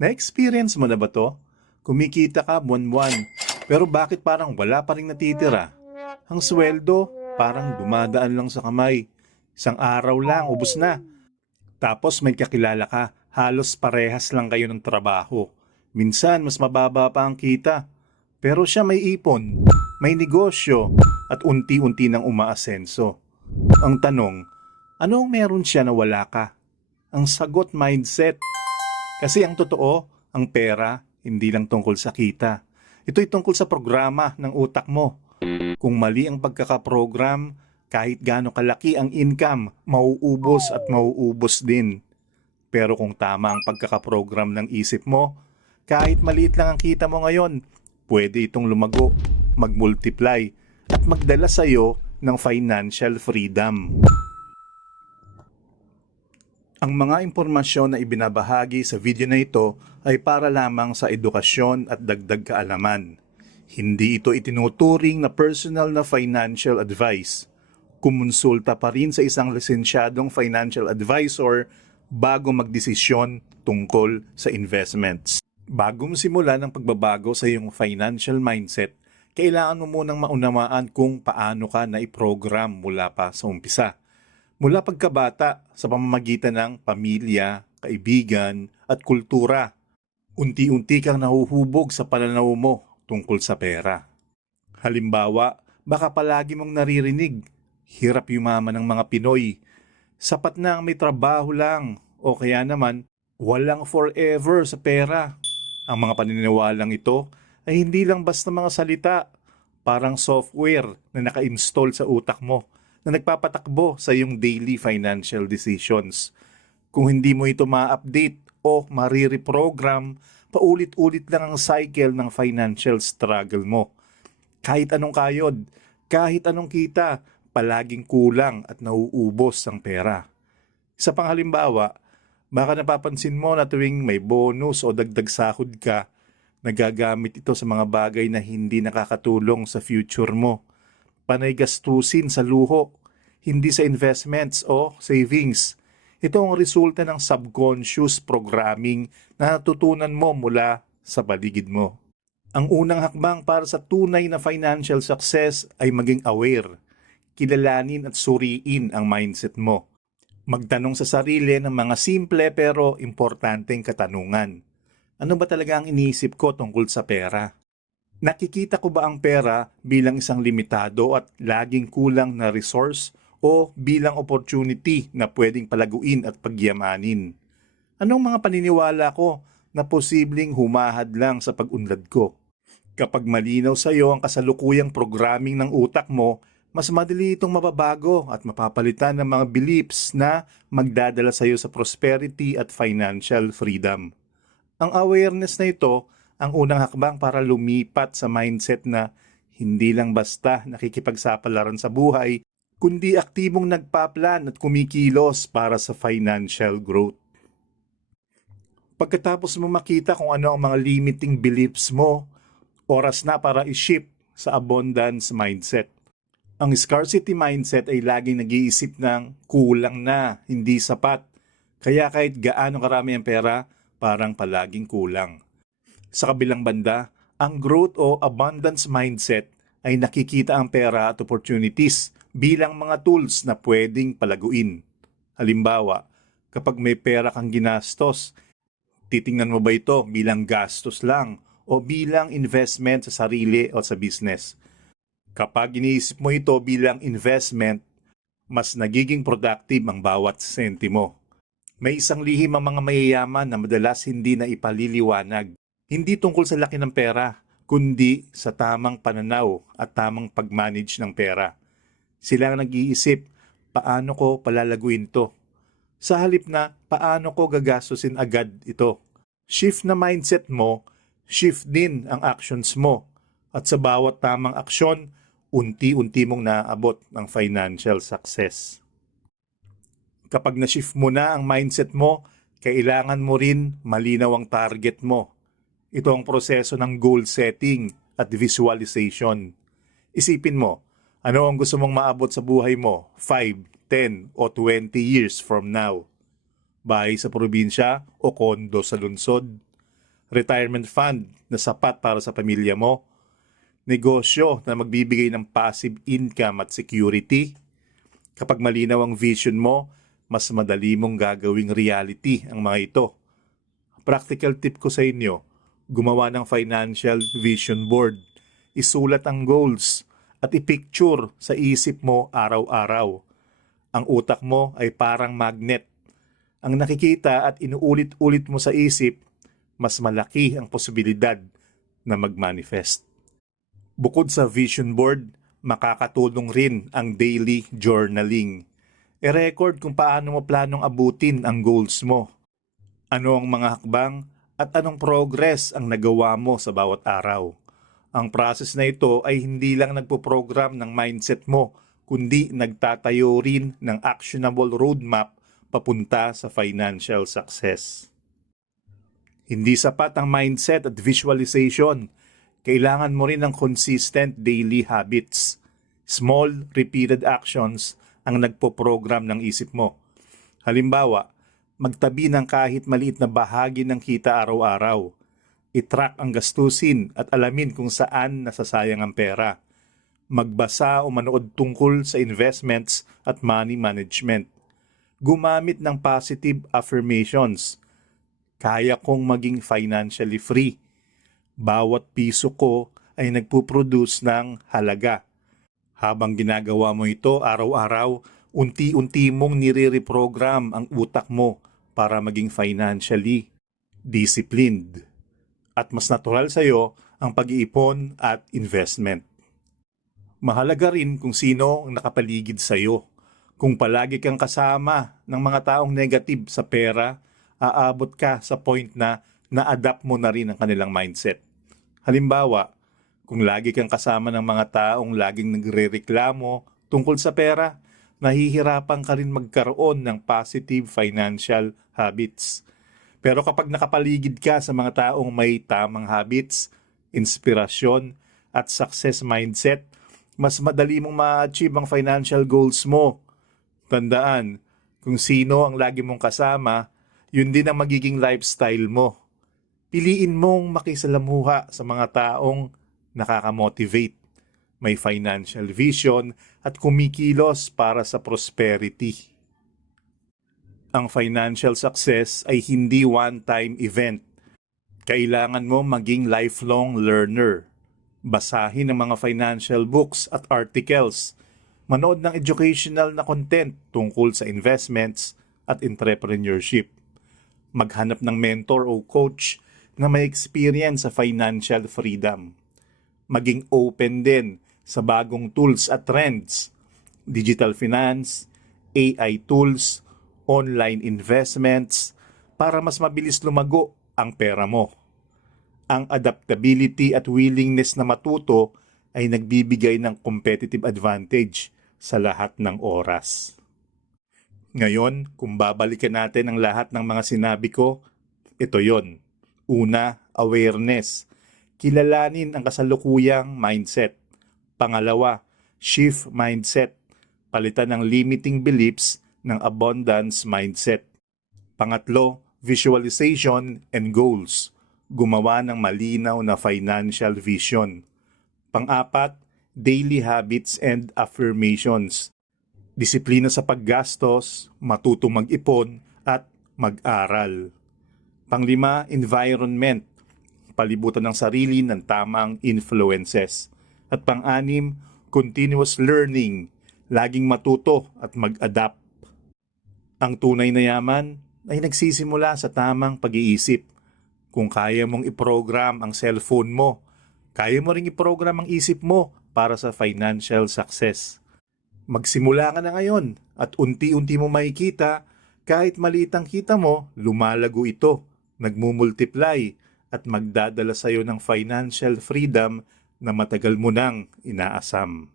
Na-experience mo na ba to? Kumikita ka buwan-buwan, pero bakit parang wala pa rin natitira? Ang sweldo, parang dumadaan lang sa kamay. Isang araw lang, ubos na. Tapos may kakilala ka, halos parehas lang kayo ng trabaho. Minsan, mas mababa pa ang kita. Pero siya may ipon, may negosyo, at unti-unti nang umaasenso. Ang tanong, ano ang meron siya na wala ka? Ang sagot mindset. Kasi ang totoo, ang pera, hindi lang tungkol sa kita. Ito'y tungkol sa programa ng utak mo. Kung mali ang pagkakaprogram, kahit gaano kalaki ang income, mauubos at mauubos din. Pero kung tama ang pagkakaprogram ng isip mo, kahit maliit lang ang kita mo ngayon, pwede itong lumago, mag-multiply, at magdala sa iyo ng financial freedom. Ang mga impormasyon na ibinabahagi sa video na ito ay para lamang sa edukasyon at dagdag kaalaman. Hindi ito itinuturing na personal na financial advice. Kumonsulta pa rin sa isang lisensyadong financial advisor bago magdesisyon tungkol sa investments. Bago mo simulan ang pagbabago sa iyong financial mindset, kailangan mo munang maunawaan kung paano ka na-program mula pa sa umpisa. Mula pagkabata sa pamamagitan ng pamilya, kaibigan, at kultura. Unti-unti kang nahuhubog sa pananaw mo tungkol sa pera. Halimbawa, baka palagi mong naririnig, hirap yumaman ng mga Pinoy. Sapat na ang may trabaho lang o kaya naman walang forever sa pera. Ang mga paniniwalang ito ay hindi lang basta mga salita, parang software na naka-install sa utak mo na nagpapatakbo sa iyong daily financial decisions. Kung hindi mo ito ma-update o marireprogram, paulit-ulit lang ang cycle ng financial struggle mo. Kahit anong kayod, kahit anong kita, palaging kulang at nauubos ang pera. Sa panghalimbawa, baka napapansin mo na tuwing may bonus o dagdag sahod ka, nagagamit ito sa mga bagay na hindi nakakatulong sa future mo panay gastusin sa luho, hindi sa investments o savings. Ito ang resulta ng subconscious programming na natutunan mo mula sa paligid mo. Ang unang hakbang para sa tunay na financial success ay maging aware. Kilalanin at suriin ang mindset mo. Magtanong sa sarili ng mga simple pero importanteng katanungan. Ano ba talaga ang iniisip ko tungkol sa pera? Nakikita ko ba ang pera bilang isang limitado at laging kulang na resource o bilang opportunity na pwedeng palaguin at pagyamanin? Anong mga paniniwala ko na posibleng humahad lang sa pag-unlad ko? Kapag malinaw sa iyo ang kasalukuyang programming ng utak mo, mas madali itong mababago at mapapalitan ng mga beliefs na magdadala sa iyo sa prosperity at financial freedom. Ang awareness na ito ang unang hakbang para lumipat sa mindset na hindi lang basta nakikipagsapalaran sa buhay, kundi aktibong nagpaplan at kumikilos para sa financial growth. Pagkatapos mo makita kung ano ang mga limiting beliefs mo, oras na para i-shift sa abundance mindset. Ang scarcity mindset ay laging nag-iisip ng kulang na, hindi sapat. Kaya kahit gaano karami ang pera, parang palaging kulang. Sa kabilang banda, ang growth o abundance mindset ay nakikita ang pera at opportunities bilang mga tools na pwedeng palaguin. Halimbawa, kapag may pera kang ginastos, titingnan mo ba ito bilang gastos lang o bilang investment sa sarili o sa business? Kapag iniisip mo ito bilang investment, mas nagiging productive ang bawat sentimo. May isang lihim ang mga mayayaman na madalas hindi na ipaliliwanag. Hindi tungkol sa laki ng pera, kundi sa tamang pananaw at tamang pag-manage ng pera. Sila ang nag-iisip, paano ko palalaguin to? Sa halip na, paano ko gagastusin agad ito? Shift na mindset mo, shift din ang actions mo. At sa bawat tamang aksyon, unti-unti mong naaabot ang financial success. Kapag na-shift mo na ang mindset mo, kailangan mo rin malinaw ang target mo. Ito ang proseso ng goal setting at visualization. Isipin mo, ano ang gusto mong maabot sa buhay mo 5, 10 o 20 years from now? Bahay sa probinsya o kondo sa lungsod? retirement fund na sapat para sa pamilya mo, negosyo na magbibigay ng passive income at security. Kapag malinaw ang vision mo, mas madali mong gagawing reality ang mga ito. Practical tip ko sa inyo, gumawa ng financial vision board. Isulat ang goals at ipicture sa isip mo araw-araw. Ang utak mo ay parang magnet. Ang nakikita at inuulit-ulit mo sa isip, mas malaki ang posibilidad na mag-manifest. Bukod sa vision board, makakatulong rin ang daily journaling. I-record kung paano mo planong abutin ang goals mo. Ano ang mga hakbang at anong progress ang nagawa mo sa bawat araw. Ang process na ito ay hindi lang nagpo-program ng mindset mo, kundi nagtatayo rin ng actionable roadmap papunta sa financial success. Hindi sapat ang mindset at visualization. Kailangan mo rin ng consistent daily habits. Small, repeated actions ang nagpo-program ng isip mo. Halimbawa, magtabi ng kahit maliit na bahagi ng kita araw-araw. I-track ang gastusin at alamin kung saan nasasayang ang pera. Magbasa o manood tungkol sa investments at money management. Gumamit ng positive affirmations. Kaya kong maging financially free. Bawat piso ko ay nagpuproduce ng halaga. Habang ginagawa mo ito araw-araw, unti-unti mong nire-reprogram ang utak mo para maging financially disciplined. At mas natural sa iyo ang pag-iipon at investment. Mahalaga rin kung sino ang nakapaligid sa iyo. Kung palagi kang kasama ng mga taong negative sa pera, aabot ka sa point na na-adapt mo na rin ang kanilang mindset. Halimbawa, kung lagi kang kasama ng mga taong laging nagre-reklamo tungkol sa pera, nahihirapan ka rin magkaroon ng positive financial habits. Pero kapag nakapaligid ka sa mga taong may tamang habits, inspirasyon, at success mindset, mas madali mong ma-achieve ang financial goals mo. Tandaan, kung sino ang lagi mong kasama, yun din ang magiging lifestyle mo. Piliin mong makisalamuha sa mga taong nakakamotivate, may financial vision at kumikilos para sa prosperity. Ang financial success ay hindi one-time event. Kailangan mo maging lifelong learner. Basahin ang mga financial books at articles. Manood ng educational na content tungkol sa investments at entrepreneurship. Maghanap ng mentor o coach na may experience sa financial freedom. Maging open din sa bagong tools at trends, digital finance, AI tools, online investments, para mas mabilis lumago ang pera mo. Ang adaptability at willingness na matuto ay nagbibigay ng competitive advantage sa lahat ng oras. Ngayon, kung babalikan natin ang lahat ng mga sinabi ko, ito yon. Una, awareness. Kilalanin ang kasalukuyang mindset. Pangalawa, shift mindset. Palitan ng limiting beliefs ng abundance mindset. Pangatlo, visualization and goals. Gumawa ng malinaw na financial vision. Pang-apat, daily habits and affirmations. Disiplina sa paggastos, matutong mag-ipon at mag-aral. Panglima, environment. Palibutan ng sarili ng tamang influences. At pang-anim, continuous learning. Laging matuto at mag-adapt. Ang tunay na yaman ay nagsisimula sa tamang pag-iisip. Kung kaya mong i-program ang cellphone mo, kaya mo ring i-program ang isip mo para sa financial success. Magsimula ka na ngayon at unti-unti mo makikita kahit maliit ang kita mo, lumalago ito, nagmumultiply at magdadala sa iyo ng financial freedom na matagal mo nang inaasam.